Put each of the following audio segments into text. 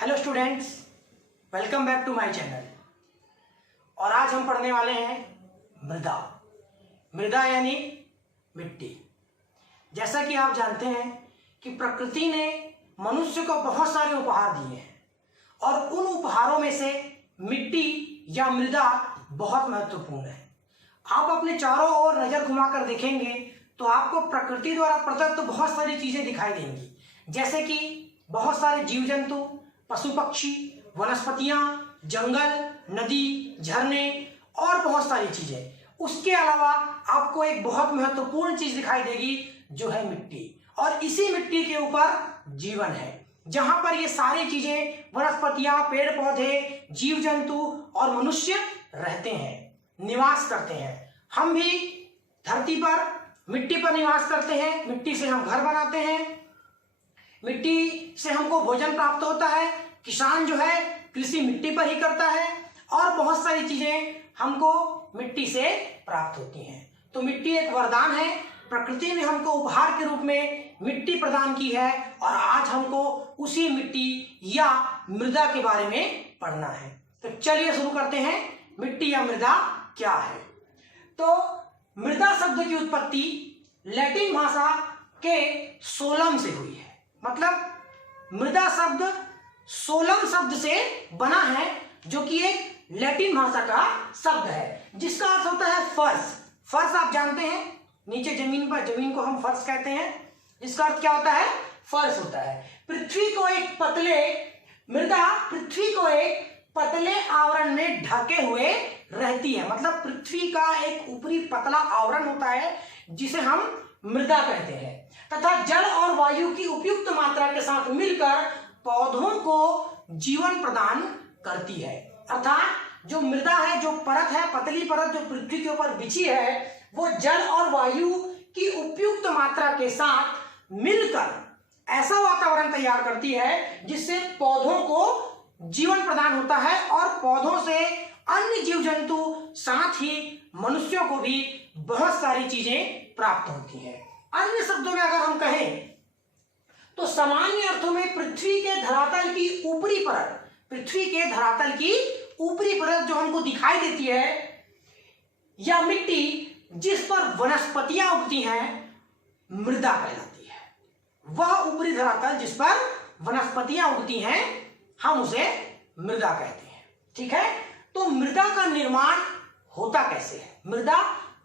Hello students, welcome back to my channel. और आज हम पढ़ने वाले हैं मृदा। मृदा यानी मिट्टी। जैसा कि आप जानते हैं कि प्रकृति ने मनुष्य को बहुत सारे उपहार दिए हैं और उन उपहारों में से मिट्टी या मृदा बहुत महत्वपूर्ण है। आप अपने चारों ओर नजर घुमाकर देखेंगे तो आपको प्रकृति द्वारा प्रदत्त बहुत सारी चीजें दिखाई देंगी, जैसे कि बहुत सारे जीव जंतु, पशु पक्षी, वनस्पतियां, जंगल, नदी, झरने और बहुत सारी चीजें। उसके अलावा आपको एक बहुत महत्वपूर्ण चीज दिखाई देगी जो है मिट्टी। और इसी मिट्टी के ऊपर जीवन है, जहां पर ये सारी चीजें, वनस्पतियां, पेड़ पौधे, जीव जंतु और मनुष्य रहते हैं, निवास करते हैं। हम भी धरती पर मिट्टी पर निवास करते हैं। मिट्टी से हम घर बनाते हैं, मिट्टी से हमको भोजन प्राप्त होता है। किसान जो है कृषि मिट्टी पर ही करता है और बहुत सारी चीजें हमको मिट्टी से प्राप्त होती हैं। तो मिट्टी एक वरदान है। प्रकृति ने हमको उपहार के रूप में मिट्टी प्रदान की है और आज हमको उसी मिट्टी या मृदा के बारे में पढ़ना है। तो चलिए शुरू करते हैं। मिट्टी या मृदा क्या है? तो मृदा शब्द की उत्पत्ति लैटिन भाषा के सोलम से हुई है। मतलब मृदा शब्द सोलम शब्द से बना है, जो कि एक लैटिन भाषा का शब्द है, जिसका अर्थ होता है फर्श। फर्श आप जानते हैं, नीचे जमीन पर, जमीन को हम फर्श कहते हैं। इसका अर्थ क्या होता है? फर्श होता है। पृथ्वी को एक पतले आवरण में ढके हुए रहती है। मतलब पृथ्वी का एक ऊपरी पतला आवरण होता है जिसे हम मृदा कहते हैं, तथा जल और वायु की उपयुक्त मात्रा के साथ मिलकर पौधों को जीवन प्रदान करती है। अर्थात जो मृदा है, जो परत है, पतली परत जो पृथ्वी के ऊपर बिछी है, वो जल और वायु की उपयुक्त मात्रा के साथ मिलकर ऐसा वातावरण तैयार करती है जिससे पौधों को जीवन प्रदान होता है और पौधों से अन्य जीव जंतु, साथ ही मनुष्यों को भी बहुत सारी चीजें प्राप्त होती हैं। अन्य शब्दों में अगर हम कहें तो सामान्य अर्थों में पृथ्वी के धरातल की ऊपरी परत जो हमको दिखाई देती है, या मिट्टी जिस पर वनस्पतियां उगती हैं, मृदा कहलाती है। वह ऊपरी धरातल जिस पर वनस्पतियां उगती हैं, हम उसे मृदा कहते हैं। ठीक है? तो मृदा का निर्माण होता कैसे है, मृदा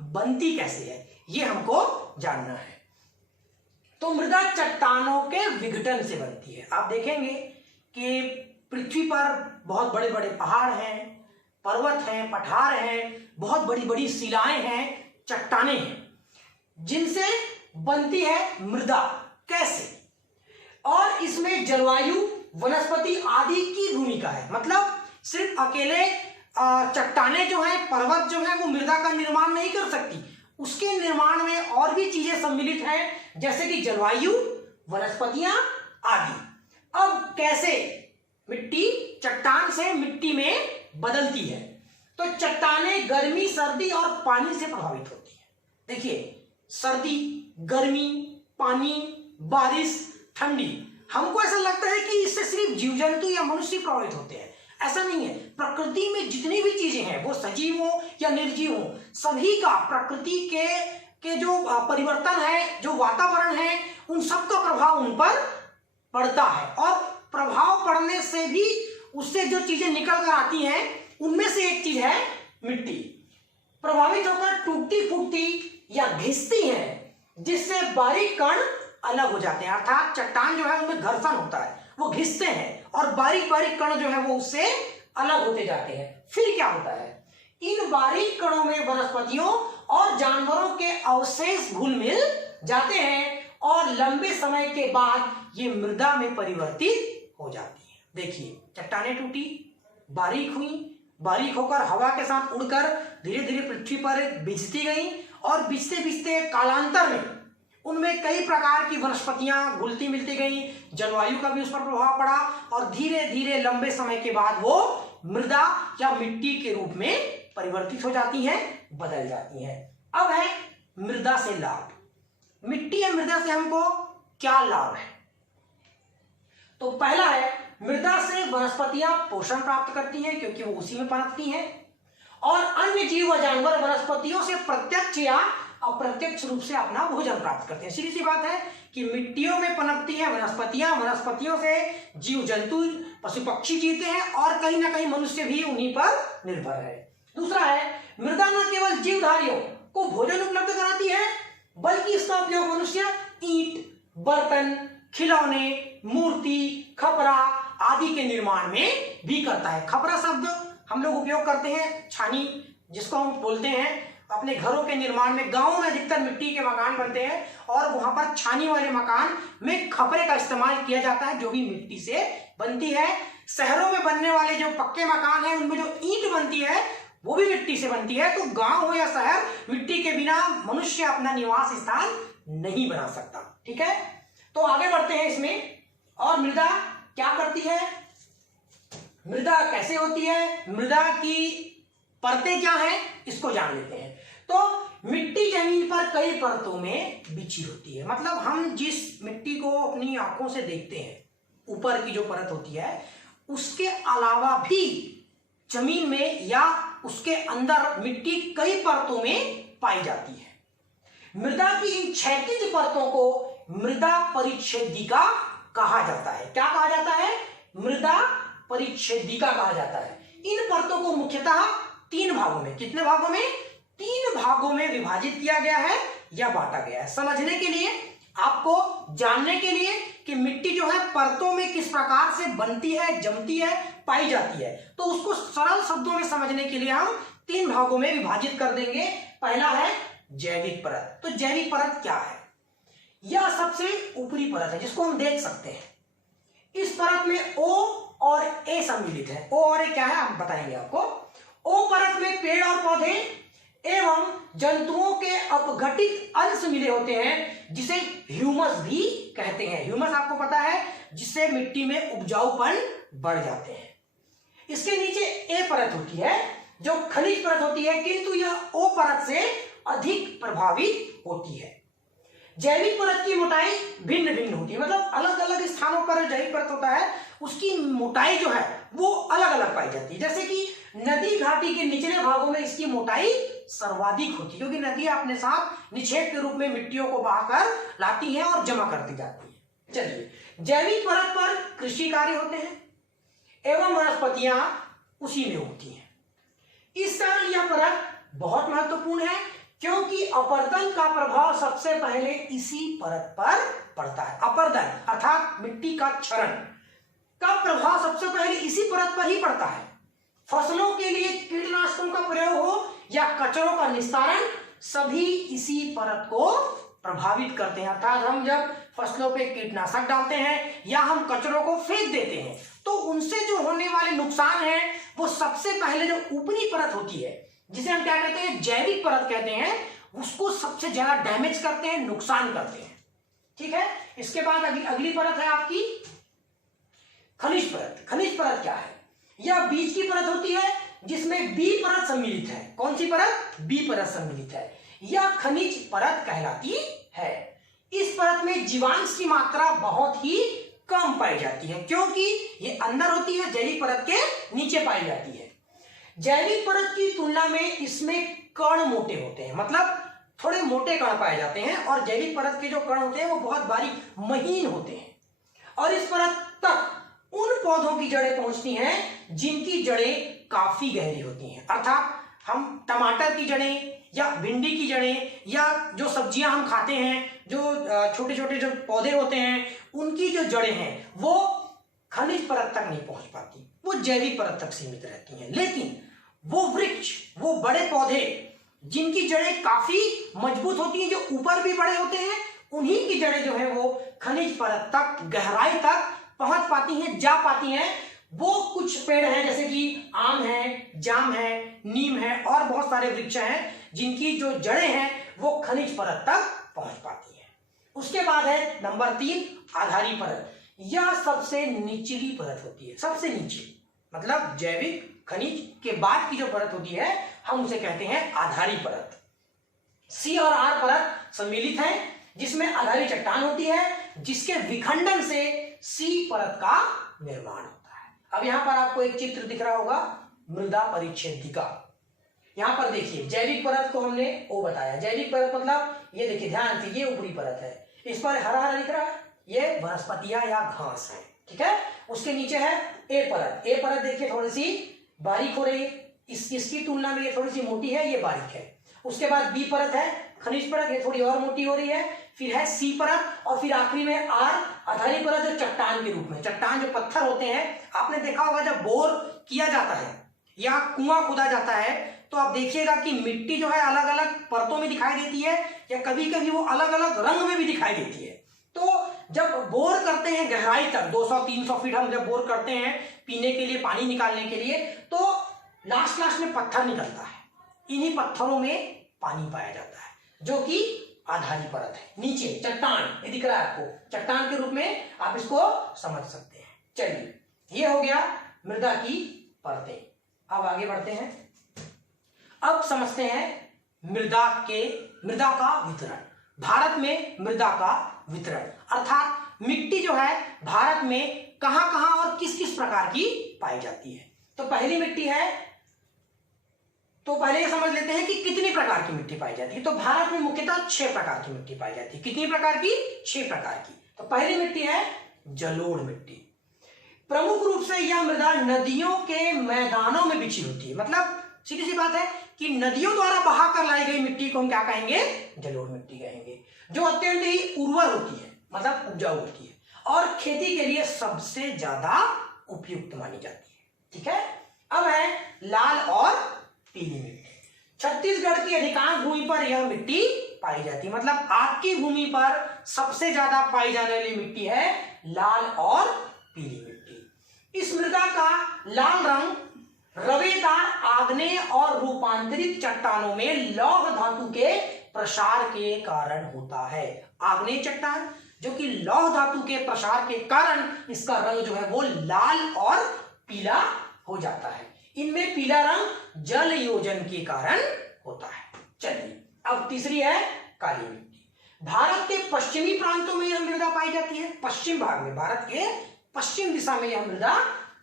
बनती कैसे है, ये हमको जानना है। तो मृदा चट्टानों के विघटन से बनती है। आप देखेंगे कि पृथ्वी पर बहुत बड़े बड़े पहाड़ हैं, पर्वत हैं, पठार हैं, बहुत बड़ी बड़ी शिलाएं हैं, चट्टानें हैं, जिनसे बनती है मृदा। कैसे? और इसमें जलवायु, वनस्पति आदि की भूमिका है। मतलब सिर्फ अकेले चट्टानें जो हैं, पर्वत जो है, वो मृदा का निर्माण नहीं कर सकती। उसके निर्माण में और भी चीजें सम्मिलित हैं, जैसे कि जलवायु, वनस्पतियां आदि। अब कैसे मिट्टी चट्टान से मिट्टी में बदलती है? तो चट्टानें गर्मी, सर्दी और पानी से प्रभावित होती है। देखिए, सर्दी, गर्मी, पानी, बारिश, ठंडी, हमको ऐसा लगता है कि इससे सिर्फ जीव जंतु या मनुष्य प्रभावित होते हैं। ऐसा नहीं है। प्रकृति में जितनी भी चीजें हैं, वो सजीव हो या निर्जीव हो, सभी का प्रकृति के जो परिवर्तन है, जो वातावरण है, उन सब का प्रभाव उन पर पड़ता है। और प्रभाव पड़ने से भी उससे जो चीजें निकल कर आती हैं, उनमें से एक चीज है मिट्टी। प्रभावित होकर टूटती फूटती या घिसती है, जिससे बारीक कण अलग हो जाते हैं। अर्थात चट्टान जो है उनमें घर्षण होता है, वो घिसते हैं और बारीक बारीक कण जो है वो उससे अलग होते जाते हैं। फिर क्या होता है? इन बारीक कणों में वनस्पतियों और जानवरों के अवशेष घुल मिल जाते हैं और लंबे समय के बाद ये मृदा में परिवर्तित हो जाती है। देखिए, चट्टानें टूटी, बारीक हुई, बारीक होकर हवा के साथ उड़कर धीरे धीरे पृथ्वी पर बिछती गई और बिछते बिछते कालांतर में उनमें कई प्रकार की वनस्पतियां घुलती मिलती गई, जलवायु का भी उस पर प्रभाव पड़ा और धीरे धीरे लंबे समय के बाद वो मृदा या मिट्टी के रूप में परिवर्तित हो जाती हैं, बदल जाती हैं। अब है मृदा से लाभ। मिट्टी या मृदा से हमको क्या लाभ है? तो पहला है मृदा से वनस्पतियां पोषण प्राप्त करती हैं क्योंकि वो उसी में पनपती हैं, और अन्य जीव व जानवर वनस्पतियों से प्रत्यक्ष या अप्रत्यक्ष रूप से अपना भोजन प्राप्त करते हैं। सीधी सी बात है कि मिट्टियों में पनपती हैं वनस्पतियां, वनस्पतियों से जीव जंतु पशु पक्षी जीते हैं, और कहीं ना कहीं मनुष्य भी उन्हीं पर निर्भर है। दूसरा है, मृदा न केवल जीवधारियों को भोजन उपलब्ध कराती है बल्कि इसका उपयोग मनुष्य ईंट, बर्तन, खिलौने, मूर्ति, खपरा आदि के निर्माण में भी करता है। खपरा शब्द हम लोग उपयोग करते हैं छानी, जिसको हम बोलते हैं अपने घरों के निर्माण में। गांवों में अधिकतर मिट्टी के मकान बनते हैं और वहां पर छानी वाले मकान में खपरे का इस्तेमाल किया जाता है, जो भी मिट्टी से बनती है। शहरों में बनने वाले जो पक्के मकान हैं उनमें जो ईंट बनती है वो भी मिट्टी से बनती है। तो गांव हो या शहर, मिट्टी के बिना मनुष्य अपना निवास स्थान नहीं बना सकता। ठीक है, तो आगे बढ़ते हैं इसमें। और मृदा क्या करती है, मृदा कैसे होती है, मृदा की परतें क्या हैं, इसको जान लेते हैं। तो मिट्टी जमीन पर कई परतों में बिछी होती है। मतलब हम जिस मिट्टी को अपनी आंखों से देखते हैं, ऊपर की जो परत होती है, उसके अलावा भी जमीन में या उसके अंदर मिट्टी कई परतों में पाई जाती है। मृदा की इन क्षैतिज परतों को मृदा परिच्छेदिका कहा जाता है। क्या कहा जाता है, मृदा परिच्छेदिका कहा जाता है। इन परतों को मुख्यतः 3 भागों में, कितने भागों में, 3 भागों में विभाजित किया गया है या बांटा गया है। समझने के लिए, आपको जानने के लिए कि मिट्टी जो है परतों में किस प्रकार से बनती है, जमती है, पाई जाती है, तो उसको सरल शब्दों में समझने के लिए हम 3 भागों में विभाजित कर देंगे। पहला है जैविक परत। तो जैविक परत क्या है, यह सबसे ऊपरी परत है जिसको हम देख सकते हैं। इस परत में O और A सम्मिलित है। O और A क्या है हम बताएंगे आपको। O परत में पेड़ और पौधे एवं जंतुओं के अपघटित अंश मिले होते हैं, जिसे ह्यूमस भी कहते हैं। ह्यूमस आपको पता है, जिससे मिट्टी में उपजाऊपन बढ़ जाते हैं। इसके नीचे A परत होती है जो खनिज परत होती है, किंतु यह O परत से अधिक प्रभावित होती है। जैविक परत की मोटाई भिन्न भिन्न होती है, मतलब अलग अलग स्थानों पर जैविक परत होता है, उसकी मोटाई जो है वो अलग अलग पाई जाती है। जैसे कि नदी घाटी के निचले भागों में इसकी मोटाई सर्वाधिक होती है, क्योंकि नदी अपने साथ निक्षेप के रूप में मिट्टियों को बहाकर लाती है और जमा करती जाती है। चलिए, जैविक परत पर कृषि कार्य होते हैं एवं वनस्पतियां उसी में उगती हैं। इस कारण यह परत बहुत महत्वपूर्ण है, क्योंकि अपर्दन का प्रभाव सबसे पहले इसी परत पर पड़ता है। अपर्दन अर्थात मिट्टी का क्षरण का प्रभाव सबसे पहले इसी परत पर ही पड़ता है। फसलों के लिए कीटनाशकों का प्रयोग हो या कचरों का निस्तारण, सभी इसी परत को प्रभावित करते हैं। अर्थात हम जब फसलों पे कीटनाशक डालते हैं या हम कचरों को फेंक देते हैं, तो उनसे जो होने वाले नुकसान है वो सबसे पहले जो ऊपरी परत होती है, जिसे हम क्या कहते हैं, जैविक परत कहते हैं, उसको सबसे ज्यादा डैमेज करते हैं, नुकसान करते हैं। ठीक है, इसके बाद अगली परत है आपकी खनिज परत। खनिज परत क्या है, यह बीज की परत होती है जिसमें बी परत सम्मिलित है। कौन सी परत, बी परत सम्मिलित है। यह खनिज परत कहलाती है। इस परत में जीवांश की मात्रा बहुत ही कम पाई जाती है, क्योंकि ये अंदर होती है, जैविक परत के नीचे पाई जाती है। जैविक परत की तुलना में इसमें कण मोटे होते हैं, मतलब थोड़े मोटे कण पाए जाते हैं, और जैविक परत के जो कण होते हैं वो बहुत बारीक महीन होते हैं। और इस परत तक उन पौधों की जड़ें पहुंचती हैं जिनकी जड़ें काफी गहरी होती हैं। अर्थात हम टमाटर की जड़ें या भिंडी की जड़ें या जो सब्जियां हम खाते हैं, जो छोटे छोटे जो पौधे होते हैं, उनकी जो जड़ें हैं वो खनिज परत तक नहीं पहुंच पाती, वो जैविक परत तक सीमित रहती हैं। लेकिन वो वृक्ष, वो बड़े पौधे जिनकी जड़ें काफी मजबूत होती हैं, जो ऊपर भी बड़े होते हैं, उन्हीं की जड़ें जो है वो खनिज परत तक, गहराई तक पहुंच पाती हैं, जा पाती हैं। वो कुछ पेड़ हैं जैसे कि आम है, जाम है, नीम है और बहुत सारे वृक्ष हैं जिनकी जो जड़ें हैं वो खनिज परत तक पहुंच पाती हैं। उसके बाद है नंबर 3 आधारी परत। यह सबसे निचली परत होती है, सबसे नीचे, मतलब जैविक खनिज के बाद की जो परत होती है हम उसे कहते हैं आधारी परत। सी और आर परत सम्मिलित है, जिसमें आधारी चट्टान होती है, जिसके विखंडन से सी परत का निर्माण होता है। अब यहाँ पर आपको एक चित्र दिख रहा होगा, मृदा परिच्छेदिका। यहाँ पर देखिए जैविक परत को हमने ओ बताया। जैविक परत मतलब ये देखिए ध्यान से, ये ऊपरी परत है, इस पर हरा हरा दिख रहा है, ये वनस्पतियां या घास है, ठीक है। उसके नीचे है ए परत। ए परत देखिए थोड़ी सी बारीक हो रही है, इसकी तुलना में ये थोड़ी सी मोटी है, ये बारीक है। उसके बाद बी परत है, खनिज परत, ये थोड़ी और मोटी हो रही है। फिर है सी परत, और फिर आखिरी में आर, आधारी परत, जो चट्टान के रूप में, चट्टान जो पत्थर होते हैं, आपने देखा होगा जब बोर किया जाता है या कुआं खोदा जाता है तो आप देखिएगा कि मिट्टी जो है अलग अलग परतों में दिखाई देती है, या कभी कभी वो अलग अलग रंग में भी दिखाई देती है। तो जब बोर करते हैं गहराई तक 200-300 फीट हम जब बोर करते हैं पीने के लिए, पानी निकालने के लिए, तो लास्ट में पत्थर निकलता है। इन्हीं पत्थरों में पानी पाया जाता है, जो कि आधारी परत है। नीचे चट्टान, ये दिख रहा है आपको, चट्टान के रूप में आप इसको समझ सकते हैं। चलिए, ये हो गया मृदा की परतें। अब आगे बढ़ते हैं, अब समझते हैं मृदा का वितरण। भारत में मृदा का वितरण अर्थात मिट्टी जो है भारत में कहां कहां और किस किस प्रकार की पाई जाती है। तो पहली मिट्टी है, तो पहले ये समझ लेते हैं कि कितनी प्रकार की मिट्टी पाई जाती है। तो भारत में मुख्यतः 6 प्रकार की मिट्टी पाई जाती है। कितनी प्रकार की? 6 प्रकार की। तो पहली मिट्टी है जलोढ़ मिट्टी। प्रमुख रूप से यह मृदा नदियों के मैदानों में बिछी होती है। मतलब सीधी सी बात है कि नदियों द्वारा बहा कर लाई गई मिट्टी को हम क्या कहेंगे? जलोढ़ मिट्टी कहेंगे, जो अत्यंत ही उर्वर होती है, मतलब उपजाऊ होती है और खेती के लिए सबसे ज्यादा उपयुक्त मानी जाती है। ठीक है। अब है लाल और पीली मिट्टी। छत्तीसगढ़ की अधिकांश भूमि पर यह मिट्टी पाई जाती है। मतलब आपकी भूमि पर सबसे ज्यादा पाई जाने वाली मिट्टी है लाल और पीली मिट्टी। इस मृदा का लाल रंग रवेदार आग्नेय और रूपांतरित चट्टानों में लौह धातु के प्रसार के कारण होता है। आग्नेय चट्टान जो कि लौह धातु के प्रसार के कारण इसका रंग जो है वो लाल और पीला हो जाता है। इनमें पीला रंग जल योजन के कारण होता है। चलिए, अब तीसरी है काली मिट्टी। भारत के पश्चिमी प्रांतों में यह मृदा पाई जाती है। पश्चिम भाग में, भारत के पश्चिम दिशा में यह मृदा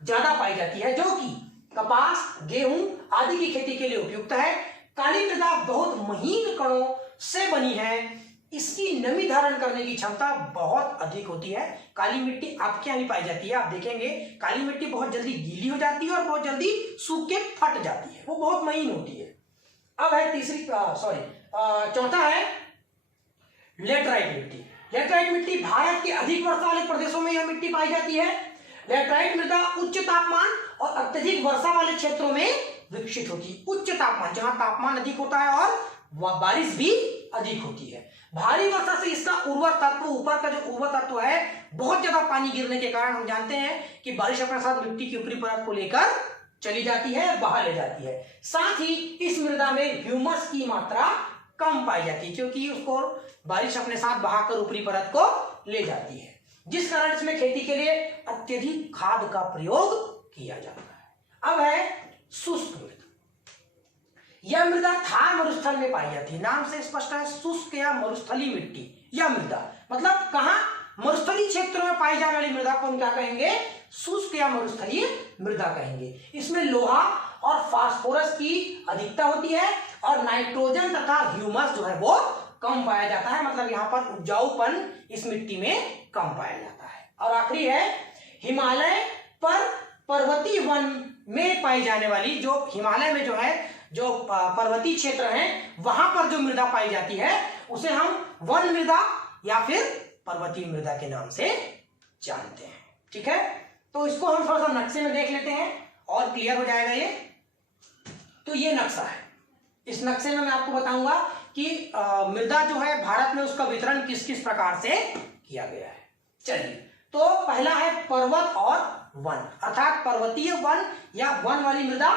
ज्यादा पाई जाती है, जो कि कपास, गेहूं आदि की खेती के लिए उपयुक्त है। काली मृदा बहुत महीन कणों से बनी है। इसकी नमी धारण करने की क्षमता बहुत अधिक होती है। काली मिट्टी आपके यहाँ भी पाई जाती है। आप देखेंगे काली मिट्टी बहुत जल्दी गीली हो जाती है और बहुत जल्दी सूख के फट जाती है, वो बहुत महीन होती है। अब है चौथा है लेटराइट मिट्टी। लेटराइट मिट्टी भारत के अधिक वर्षा वाले प्रदेशों में यह मिट्टी पाई जाती है। लेटराइट मृदा उच्च तापमान और अत्यधिक वर्षा वाले क्षेत्रों में विकसित होती है। उच्च तापमान, जहां तापमान अधिक होता है और बारिश भी अधिक होती है। भारी वर्षा से इसका उर्वर तत्व, ऊपर का जो उर्वर तत्व है, बहुत ज्यादा पानी गिरने के कारण हम जानते हैं कि बारिश अपने साथ मिट्टी की ऊपरी परत को लेकर चली जाती है, बहा ले जाती है। साथ ही इस मृदा में ह्यूमस की मात्रा कम पाई जाती है, क्योंकि उसको बारिश अपने साथ बहाकर ऊपरी परत को ले जाती है, जिस कारण इसमें खेती के लिए अत्यधिक खाद का प्रयोग किया जाता है। अब है शुष्क मृदा। यह मृदा थार मरुस्थल में पाई जाती है। नाम से स्पष्ट है, शुष्क या मरुस्थली मिट्टी। यह मृदा मतलब कहां? मरुस्थलीय क्षेत्रों में पाई जाने वाली मृदा को हम क्या कहेंगे? शुष्क या मरुस्थलीय मृदा कहेंगे। इसमें लोहा और फास्फोरस की अधिकता होती है और नाइट्रोजन तथा ह्यूमस जो है वो कम पाया जाता है। मतलब यहाँ पर उपजाऊपन इस मिट्टी में कम पाया जाता है। और आखिरी है हिमालय पर पर्वतीय वन में पाई जाने वाली, जो हिमालय में जो है, जो पर्वतीय क्षेत्र है, वहां पर जो मृदा पाई जाती है उसे हम वन मृदा या फिर पर्वतीय मृदा के नाम से जानते हैं। ठीक है, तो इसको हम थोड़ा सा नक्शे में देख लेते हैं और क्लियर हो जाएगा ये। तो ये नक्शा है। इस नक्शे में मैं आपको बताऊंगा कि मृदा जो है भारत में उसका वितरण किस किस प्रकार से किया गया है। चलिए, तो पहला है पर्वत और वन, अर्थात पर्वतीय वन या वन वाली मृदा।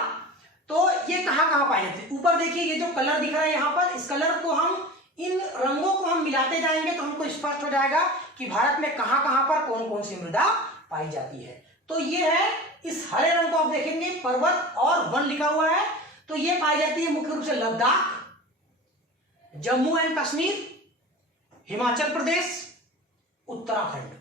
तो ये कहां कहां पाई जाती है? ऊपर देखिए, ये जो कलर दिख रहा है यहाँ पर, इस कलर को हम, इन रंगों को हम मिलाते जाएंगे तो हमको स्पष्ट हो जाएगा कि भारत में कहां कहां पर कौन कौन सी मृदा पाई जाती है। तो ये है, इस हरे रंग को आप देखेंगे पर्वत और वन लिखा हुआ है, तो ये पाई जाती है मुख्य रूप से लद्दाख, जम्मू एंड कश्मीर, हिमाचल प्रदेश, उत्तराखंड।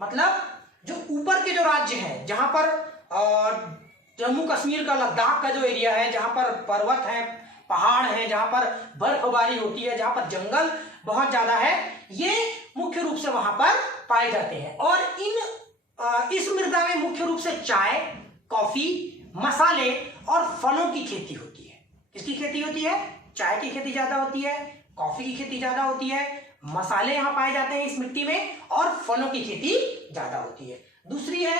मतलब जो ऊपर के जो राज्य हैं, जहां पर जम्मू कश्मीर का, लद्दाख का जो एरिया है, जहां पर पर्वत है, पहाड़ है, जहां पर बर्फबारी होती है, जहां पर जंगल बहुत ज्यादा है, ये मुख्य रूप से वहां पर पाए जाते हैं। और इस मृदा में मुख्य रूप से चाय, कॉफी, मसाले और फलों की खेती होती है। किसकी खेती होती है? चाय की खेती ज्यादा होती है, कॉफी की खेती ज्यादा होती है, मसाले यहां पाए जाते हैं इस मिट्टी में, और फलों की खेती ज्यादा होती है। दूसरी है,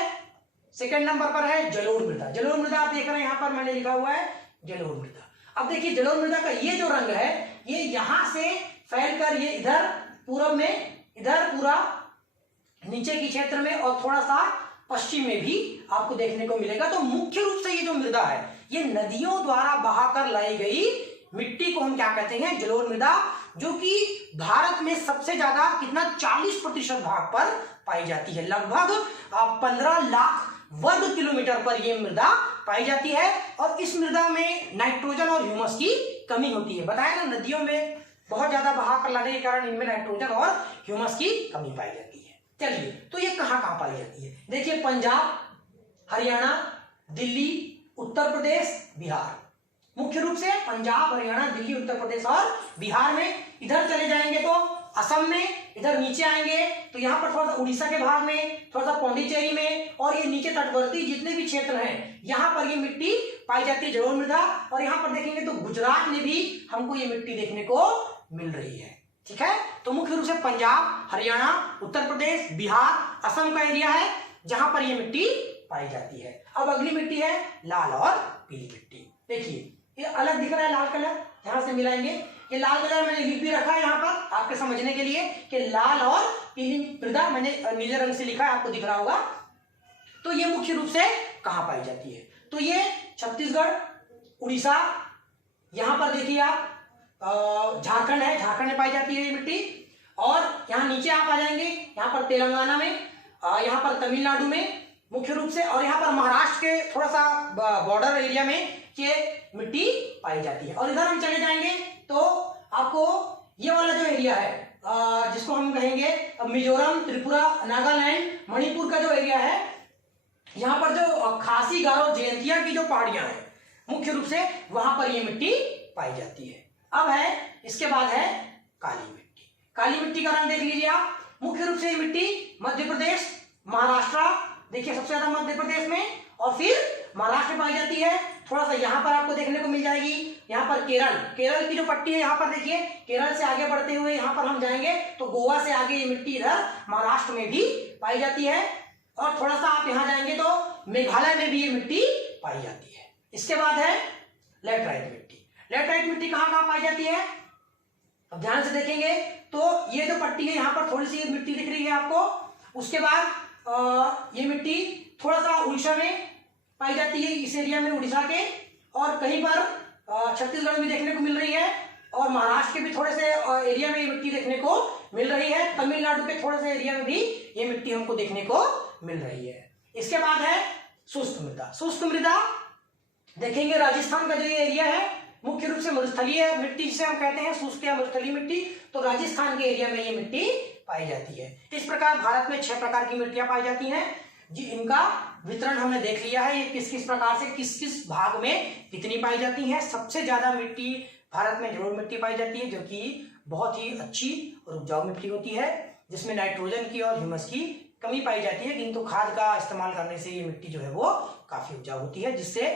सेकंड नंबर पर है जलोढ़ मृदा। जलोढ़ मृदा आप देख रहे हैं, यहां पर मैंने लिखा हुआ है जलोढ़ मृदा। अब देखिए जलोढ़ मृदा का ये जो रंग है, ये यहां से फैलकर ये इधर पूरब में, इधर पूरा नीचे के क्षेत्र में और थोड़ा सा पश्चिम में भी आपको देखने को मिलेगा। तो मुख्य रूप से ये जो मृदा है, ये नदियों द्वारा बहाकर लाई गई मिट्टी को हम क्या कहते हैं? जलोढ़ मृदा, जो कि भारत में सबसे ज्यादा कितना 40% भाग पर पाई जाती है। लगभग 15 लाख वर्ग किलोमीटर पर यह मृदा पाई जाती है। और इस मृदा में नाइट्रोजन और ह्यूमस की कमी होती है। बताया ना, नदियों में बहुत ज्यादा बहाकर लाने के कारण इनमें नाइट्रोजन और ह्यूमस की कमी पाई जाती है। चलिए, तो ये कहां कहां पाई जाती है? देखिए, पंजाब, हरियाणा, दिल्ली, उत्तर प्रदेश, बिहार। मुख्य रूप से पंजाब, हरियाणा, दिल्ली, उत्तर प्रदेश और बिहार में। इधर चले जाएंगे तो असम में, इधर नीचे आएंगे तो यहाँ पर थोड़ा सा उड़ीसा के भाग में, थोड़ा सा पौंडीचेरी में, और ये नीचे तटवर्ती जितने भी क्षेत्र हैं, यहाँ पर ये मिट्टी पाई जाती है, जलोढ़ मृदा। और यहाँ पर देखेंगे तो गुजरात में भी हमको ये मिट्टी देखने को मिल रही है। ठीक है, तो मुख्य रूप से पंजाब, हरियाणा, उत्तर प्रदेश, बिहार, असम का एरिया है जहां पर ये मिट्टी पाई जाती है। अब अगली मिट्टी है लाल और पीली मिट्टी। देखिए, ये अलग दिख रहा है लाल कलर, ध्यान से मिलाएंगे। ये लाल कलर मैंने लिख भी रखा है यहाँ पर आपके समझने के लिए कि लाल और पीली मृदा, मैंने नीले रंग से लिखा है, आपको दिख रहा होगा। तो ये मुख्य रूप से कहाँ पाई जाती है? तो ये छत्तीसगढ़, उड़ीसा, यहाँ पर देखिए आप झारखंड है, झारखंड में पाई जाती है ये मिट्टी। और यहाँ नीचे आप आ जाएंगे, यहाँ पर तेलंगाना में, यहाँ पर तमिलनाडु में मुख्य रूप से, और यहाँ पर महाराष्ट्र के थोड़ा सा बॉर्डर एरिया में ये मिट्टी पाई जाती है। और इधर हम चले जाएंगे तो आपको ये वाला जो एरिया है, जिसको हम कहेंगे मिजोरम, त्रिपुरा, नागालैंड, मणिपुर का जो एरिया है, यहाँ पर जो खासी, गारो, जयंतिया की जो पहाड़ियां हैं, मुख्य रूप से वहां पर ये मिट्टी पाई जाती है। अब है, इसके बाद है काली मिट्टी। काली मिट्टी का रंग देख लीजिए आप। मुख्य रूप से ये मिट्टी मध्य प्रदेश, महाराष्ट्र, देखिए सबसे ज्यादा मध्य प्रदेश में, और फिर महाराष्ट्र में पाई जाती है। थोड़ा सा यहाँ पर आपको देखने को मिल जाएगी, यहाँ पर केरल की जो पट्टी है, यहाँ पर देखिए, केरल से आगे बढ़ते हुए यहाँ पर हम जाएंगे तो गोवा से आगे ये मिट्टी इधर महाराष्ट्र में भी पाई जाती है। और थोड़ा सा आप यहाँ जाएंगे तो मेघालय में भी ये मिट्टी पाई जाती है। इसके बाद है लेटराइट मिट्टी। लेटराइट मिट्टी कहाँ कहाँ पाई जाती है? अब ध्यान से देखेंगे तो ये जो पट्टी है, यहाँ पर थोड़ी सी मिट्टी दिख रही है आपको। उसके बाद ये मिट्टी थोड़ा सा उड़ीसा में पाई जाती है, इस एरिया में उड़ीसा के, और कहीं पर छत्तीसगढ़ में देखने को मिल रही है, और महाराष्ट्र के भी थोड़े से एरिया में ये मिट्टी देखने को मिल रही है। तमिलनाडु के थोड़े से एरिया में भी ये मिट्टी हमको देखने को मिल रही है। इसके बाद है शुष्क मृदा। शुष्क मृदा देखेंगे, राजस्थान का जो ये एरिया है, मुख्य रूप से मरुस्थलीय मिट्टी जिसे हम कहते हैं, शुष्क या मरुस्थलीय मिट्टी, तो राजस्थान के एरिया में ये मिट्टी पाई जाती है। इस प्रकार भारत में 6 प्रकार की मिट्टियां पाई जाती हैं, जी इनका वितरण हमने देख लिया है, ये किस किस प्रकार से किस किस भाग में कितनी पाई जाती है। सबसे ज्यादा मिट्टी भारत में जलोढ़ मिट्टी पाई जाती है, जो कि बहुत ही अच्छी और उपजाऊ मिट्टी होती है, जिसमें नाइट्रोजन की और ह्यूमस की कमी पाई जाती है, किंतु खाद का इस्तेमाल करने से ये मिट्टी जो है वो काफी उपजाऊ होती है, जिससे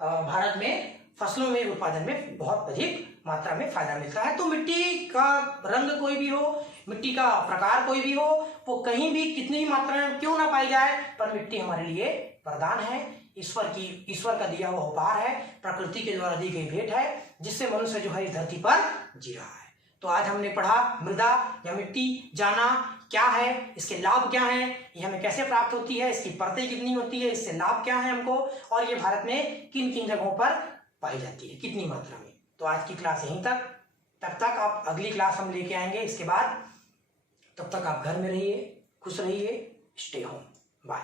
भारत में फसलों में उत्पादन में बहुत अधिक मात्रा में फायदा मिलता है। तो मिट्टी का रंग कोई भी हो, मिट्टी का प्रकार कोई भी हो, वो कहीं भी कितनी ही मात्रा में क्यों ना पाई जाए, पर मिट्टी हमारे लिए वरदान है, ईश्वर का दिया हुआ उपहार है, प्रकृति के द्वारा दी गई भेंट है, जिससे मनुष्य जो है इस धरती पर जी रहा है। तो आज हमने पढ़ा मृदा या मिट्टी, जाना क्या है, इसके लाभ क्या हैं, ये हमें कैसे प्राप्त होती है, इसकी परतें कितनी होती है, इससे लाभ क्या है हमको, और ये भारत में किन किन जगहों पर पाई जाती है, कितनी मात्रा में। तो आज की क्लास यहीं तक। तब तक आप अगली क्लास हम लेके आएंगे इसके बाद। तब तक आप घर में रहिए, खुश रहिए, स्टे होम, बाय।